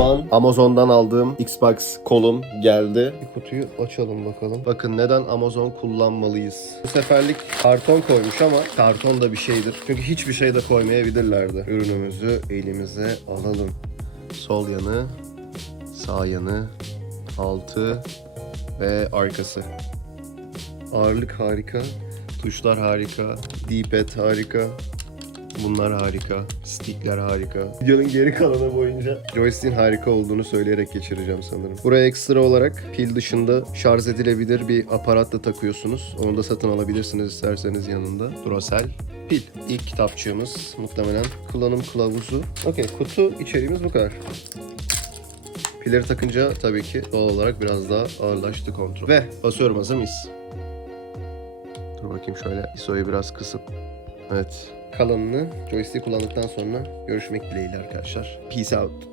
Şu an Amazon'dan aldığım Xbox kolum geldi. Bir kutuyu açalım bakalım. Bakın neden Amazon kullanmalıyız? Bu seferlik karton koymuş ama karton da bir şeydir. Çünkü hiçbir şey de koymayabilirlerdi. Ürünümüzü elimize alalım. Sol yanı, sağ yanı, altı ve arkası. Ağırlık harika, tuşlar harika, D-pad harika, Bunlar harika. Stickler harika. Videonun geri kalanı boyunca joystick'in harika olduğunu söyleyerek geçireceğim sanırım. Buraya ekstra olarak pil dışında şarj edilebilir bir aparat da takıyorsunuz. Onu da satın alabilirsiniz isterseniz yanında. Duracell pil. İlk kitapçığımız muhtemelen kullanım kılavuzu. Okey kutu içeriğimiz bu kadar. Pilleri takınca tabii ki doğal olarak biraz daha ağırlaştı kontrol. Ve basıyorum hazır mıyız? Dur bakayım şöyle ISO'yu biraz kısıp. Evet. Kalanını joystick kullandıktan sonra görüşmek dileğiyle arkadaşlar. Peace out.